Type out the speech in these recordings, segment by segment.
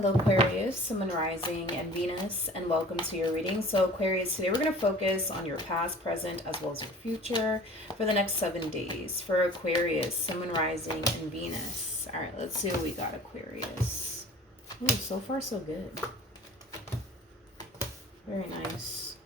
Hello Aquarius, Sun, Rising, and Venus, and welcome to your reading. So Aquarius, today we're going to focus on your past, present, as well as your future for the next 7 days. For Aquarius, Sun, Rising, and Venus. All right, let's see what we got, Aquarius. Ooh, so far so good. Very nice.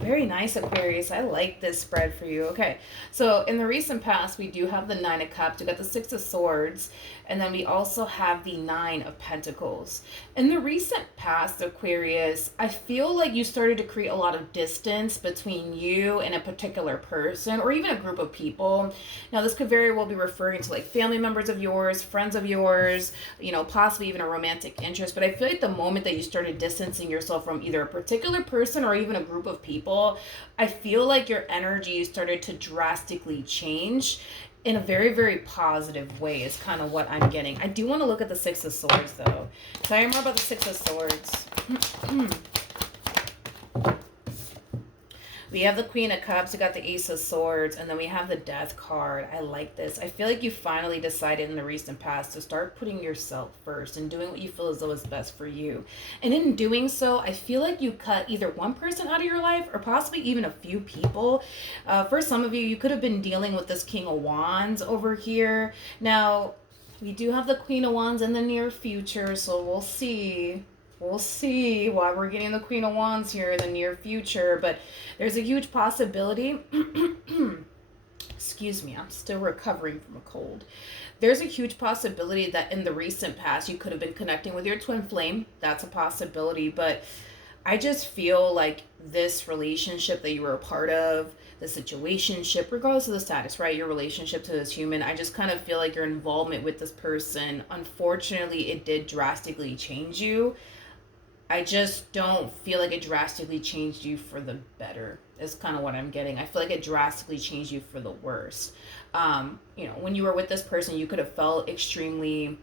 Very nice, Aquarius. I like this spread for you. Okay, so in the recent past, we do have the Nine of Cups. We got the Six of Swords, and then we also have the Nine of Pentacles. In the recent past, Aquarius, I feel like you started to create a lot of distance between you and a particular person, or even a group of people. Now, this could very well be referring to like family members of yours, friends of yours, you know, possibly even a romantic interest. But I feel like the moment that you started distancing yourself from either a particular person or even a group of people, I feel like your energy started to drastically change in a very, very positive way is kind of what I'm getting. I do want to look at the Six of Swords though. Tell me more about the Six of Swords. We have the Queen of Cups, we got the Ace of Swords, and then we have the Death card. I like this. I feel like you finally decided in the recent past to start putting yourself first and doing what you feel as though is best for you. And in doing so, I feel like you cut either one person out of your life or possibly even a few people. For some of you, you could have been dealing with this King of Wands over here. Now, we do have the Queen of Wands in the near future, so we'll see. We'll see why we're getting the Queen of Wands here in the near future, but there's a huge possibility. Excuse me, I'm still recovering from a cold. There's a huge possibility that in the recent past you could have been connecting with your twin flame. That's a possibility, but I just feel like this relationship that you were a part of, the situationship, regardless of the status, right? Your relationship to this human, I just kind of feel like your involvement with this person, unfortunately, it did drastically change you. I just don't feel like it drastically changed you for the better. Is kind of what I'm getting. I feel like it drastically changed you for the worse. You know, when you were with this person, you could have felt extremely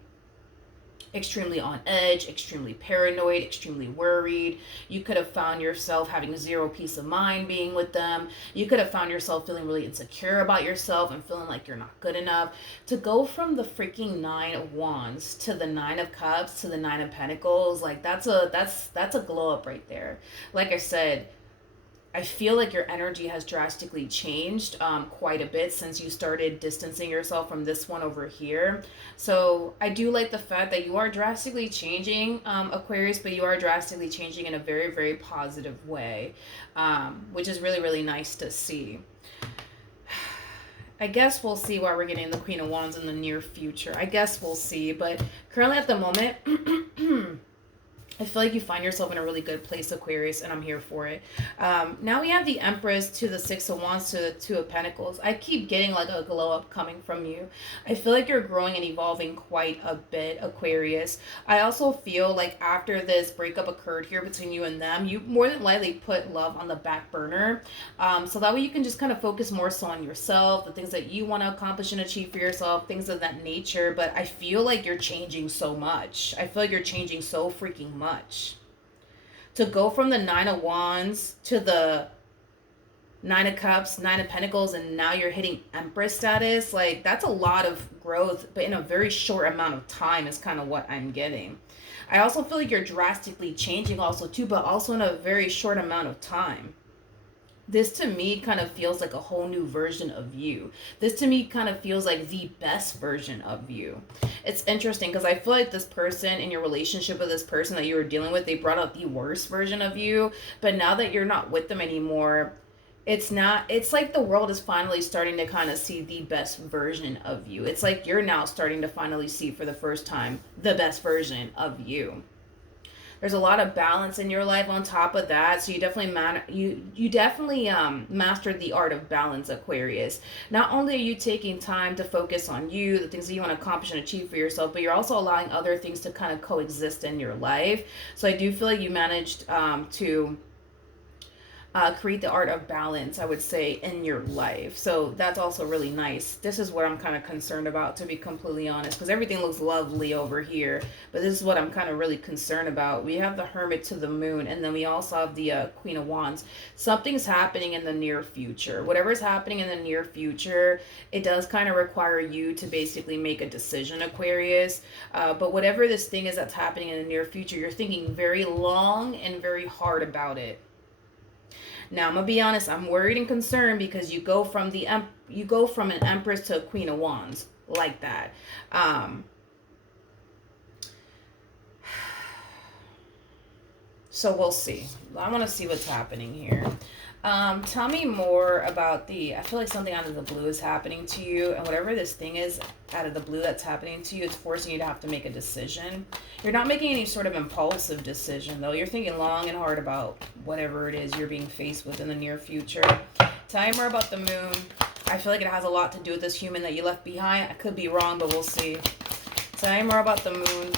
on edge, extremely paranoid, extremely worried. You could have found yourself having zero peace of mind being with them. You could have found yourself feeling really insecure about yourself and feeling like you're not good enough. To go from the freaking Nine of Wands to the Nine of Cups to the Nine of Pentacles, like that's a glow up right there. Like I said, I feel like your energy has drastically changed quite a bit since you started distancing yourself from this one over here. So I do like the fact that you are drastically changing, Aquarius, but you are drastically changing in a very, very positive way, which is really, really nice to see. I guess we'll see why we're getting the Queen of Wands in the near future. I guess we'll see, but currently at the moment... I feel like you find yourself in a really good place, Aquarius, and I'm here for it. Now we have the Empress to the Six of Wands to the Two of Pentacles. I keep getting like a glow up coming from you. I feel like you're growing and evolving quite a bit, Aquarius. I also feel like after this breakup occurred here between you and them, you more than likely put love on the back burner. So that way you can just kind of focus more so on yourself, the things that you want to accomplish and achieve for yourself, things of that nature. But I feel like you're changing so much. I feel like you're changing so freaking much. To go from the Nine of Wands to the Nine of Cups, Nine of Pentacles, and now you're hitting Empress status, like that's a lot of growth, but in a very short amount of time is kind of what I'm getting. I also feel like you're drastically changing also too, but also in a very short amount of time. This to me kind of feels like a whole new version of you. This to me kind of feels like the best version of you. It's interesting because I feel like this person in your relationship with this person that you were dealing with, they brought out the worst version of you. But now that you're not with them anymore, it's like the world is finally starting to kind of see the best version of you. It's like you're now starting to finally see for the first time the best version of you. There's a lot of balance in your life on top of that, so you definitely mastered the art of balance, Aquarius. Not only are you taking time to focus on you, the things that you want to accomplish and achieve for yourself, but you're also allowing other things to kind of coexist in your life. So I do feel like you managed to create the art of balance, I would say, in your life. So that's also really nice. This is what I'm kind of concerned about, to be completely honest, because everything looks lovely over here, but this is what I'm kind of really concerned about. We have the Hermit to the Moon, and then we also have the Queen of Wands. Something's happening in the near future. Whatever's happening in the near future, it does kind of require you to basically make a decision, Aquarius. But whatever this thing is that's happening in the near future, you're thinking very long and very hard about it. Now I'm gonna be honest, I'm worried and concerned because you go from an Empress to a Queen of Wands like that. So we'll see. I want to see what's happening here. Tell me more about I feel like something out of the blue is happening to you, and whatever this thing is out of the blue that's happening to you, it's forcing you to have to make a decision. You're not making any sort of impulsive decision, though. You're thinking long and hard about whatever it is you're being faced with in the near future. Tell me more about the moon. I feel like it has a lot to do with this human that you left behind. I could be wrong, but we'll see. Tell me more about the moon.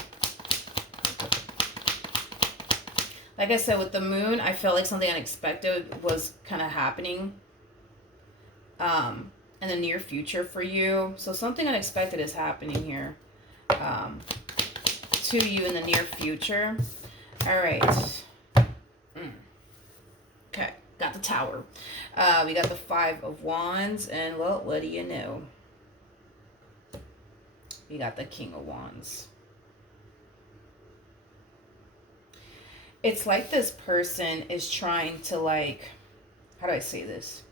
Like I said, with the moon, I felt like something unexpected was kind of happening in the near future for you. So something unexpected is happening here to you in the near future. All right. Okay, got the Tower. We got the Five of Wands, and well, what do you know? We got the King of Wands. It's like this person is trying to, like, how do I say this?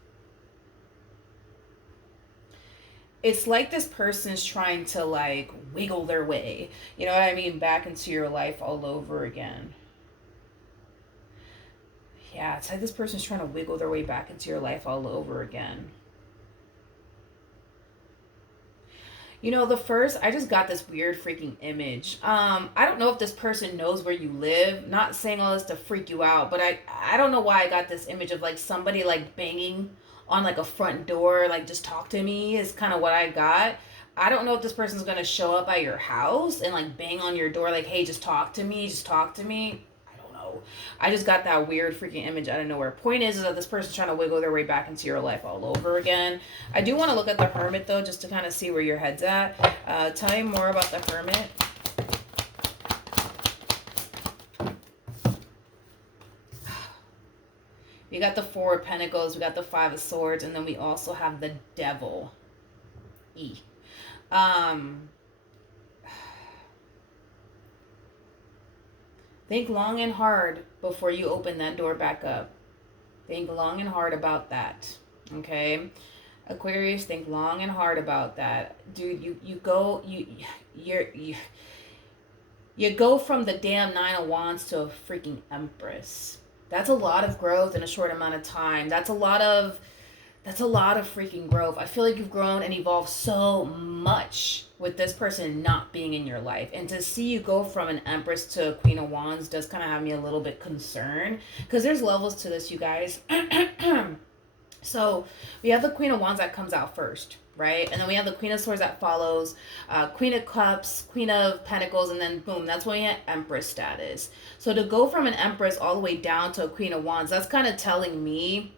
It's like this person's trying to, like, wiggle their way, you know what I mean, back into your life all over again. Yeah, it's like this person's trying to wiggle their way back into your life all over again. You know, I just got this weird freaking image. I don't know if this person knows where you live. Not saying all this to freak you out, but I don't know why I got this image of, like, somebody, like, banging on, like, a front door, like, just talk to me is kind of what I got. I don't know if this person's going to show up at your house and, like, bang on your door, like, hey, just talk to me, just talk to me. I just got that weird freaking image out of nowhere. Point is that this person's trying to wiggle their way back into your life all over again. I do want to look at the Hermit, though, just to kind of see where your head's at. Tell me more about the Hermit. We got the Four of Pentacles, we got the Five of Swords, and then we also have the Devil. Think long and hard before you open that door back up. Think long and hard about that. Okay? Aquarius, think long and hard about that. Dude, you go from the damn Nine of Wands to a freaking Empress. That's a lot of growth in a short amount of time. That's a lot of freaking growth. I feel like you've grown and evolved so much with this person not being in your life. And to see you go from an Empress to a Queen of Wands does kind of have me a little bit concerned. Because there's levels to this, you guys. So we have the Queen of Wands that comes out first, right? And then we have the Queen of Swords that follows, Queen of Cups, Queen of Pentacles, and then boom, that's when we have Empress status. So to go from an Empress all the way down to a Queen of Wands, that's kind of telling me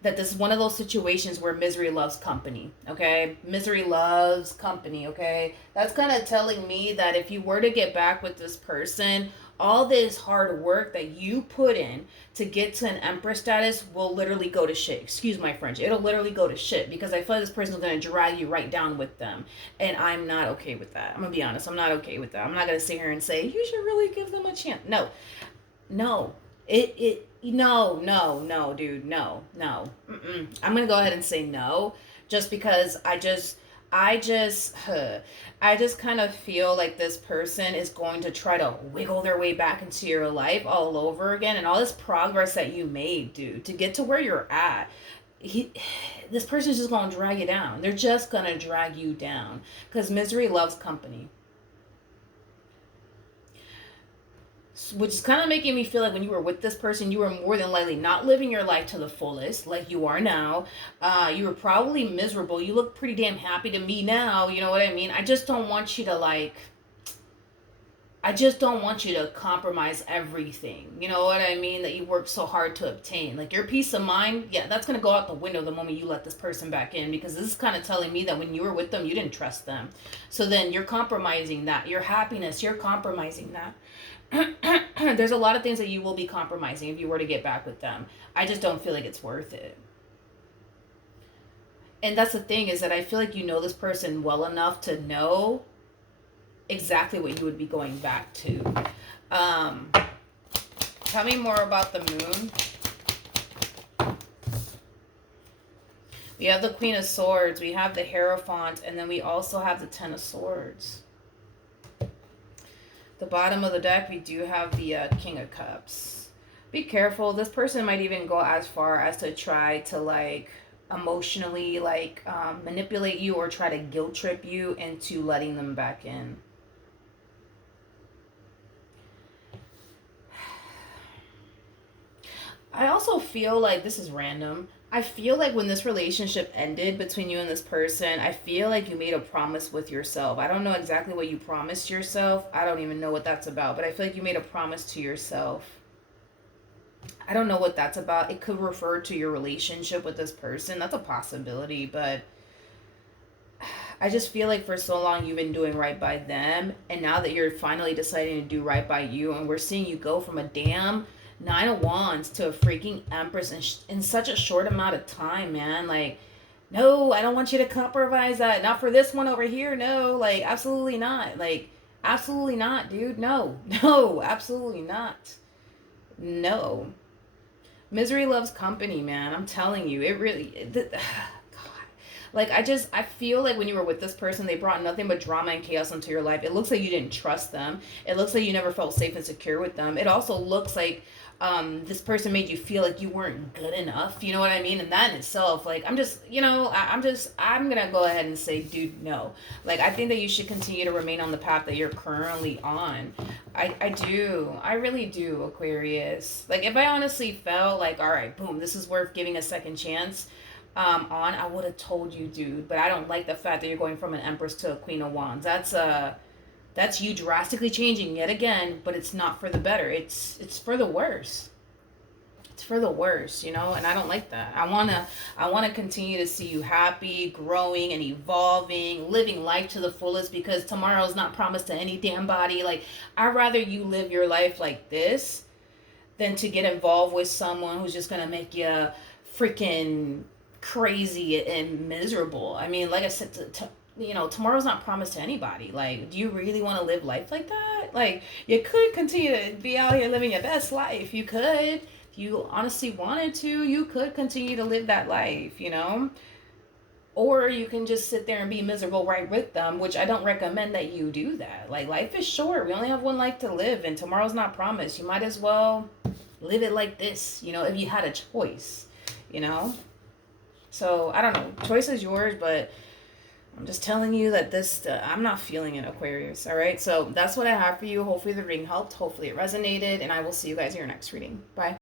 that this is one of those situations where misery loves company, okay? Misery loves company, okay? That's kind of telling me that if you were to get back with this person, all this hard work that you put in to get to an Empress status will literally go to shit. Excuse my French. It'll literally go to shit because I feel like this person's going to drag you right down with them. And I'm not okay with that. I'm going to be honest. I'm not okay with that. I'm not going to sit here and say, you should really give them a chance. No. No, dude, no. I'm gonna go ahead and say no, just because I just kind of feel like this person is going to try to wiggle their way back into your life all over again, and all this progress that you made, dude, to get to where you're at. This person's just gonna drag you down. They're just gonna drag you down because misery loves company. Which is kind of making me feel like when you were with this person, you were more than likely not living your life to the fullest like you are now. You were probably miserable. You look pretty damn happy to me now. You know what I mean? I just don't want you to I just don't want you to compromise everything. You know what I mean? That you work so hard to obtain. Like your peace of mind, yeah, that's going to go out the window the moment you let this person back in, because this is kind of telling me that when you were with them, you didn't trust them. So then you're compromising that. Your happiness, you're compromising that. There's a lot of things that you will be compromising if you were to get back with them. I just don't feel like it's worth it. And that's the thing, is that I feel like you know this person well enough to know exactly what you would be going back to. Tell me more about the moon. We have the Queen of Swords, we have the Hierophant, and then we also have the Ten of Swords. The bottom of the deck, we do have the King of Cups. Be careful. This person might even go as far as to try to like emotionally like manipulate you or try to guilt trip you into letting them back in. I also feel like, this is random, I feel like when this relationship ended between you and this person, I feel like you made a promise with yourself. I don't know exactly what you promised yourself. I don't even know what that's about, but I feel like you made a promise to yourself. I don't know what that's about. It could refer to your relationship with this person. That's a possibility, but I just feel like for so long you've been doing right by them, and now that you're finally deciding to do right by you, and we're seeing you go from a damn Nine of Wands to a freaking Empress in such a short amount of time, man. Like, no, I don't want you to compromise that. Not for this one over here. No, like, absolutely not. Like, absolutely not, dude. No, no, absolutely not. No. Misery loves company, man. I'm telling you, it really. God. Like, I feel like when you were with this person, they brought nothing but drama and chaos into your life. It looks like you didn't trust them. It looks like you never felt safe and secure with them. It also looks like this person made you feel like you weren't good enough. You know what I mean? And that in itself, like, I'm just, I'm going to go ahead and say, dude, no. Like, I think that you should continue to remain on the path that you're currently on. I do. I really do, Aquarius. Like, if I honestly felt like, all right, boom, this is worth giving a second chance, I would have told you, dude. But I don't like the fact that you're going from an Empress to a Queen of Wands. That's you drastically changing yet again, but it's not for the better. It's for the worse. It's for the worse, you know, and I don't like that. I wanna continue to see you happy, growing and evolving, living life to the fullest, because tomorrow's not promised to any damn body. Like, I'd rather you live your life like this than to get involved with someone who's just gonna make you freaking crazy and miserable. I mean, like I said, tomorrow's not promised to anybody. Like, do you really want to live life like that? Like, you could continue to be out here living your best life. You could, if you honestly wanted to, you could continue to live that life, you know? Or you can just sit there and be miserable right with them, which I don't recommend that you do that. Like, life is short. We only have one life to live, and tomorrow's not promised. You might as well live it like this, you know, if you had a choice, you know? So, I don't know. Choice is yours, but I'm just telling you that I'm not feeling it, Aquarius. All right. So that's what I have for you. Hopefully the reading helped. Hopefully it resonated. And I will see you guys in your next reading. Bye.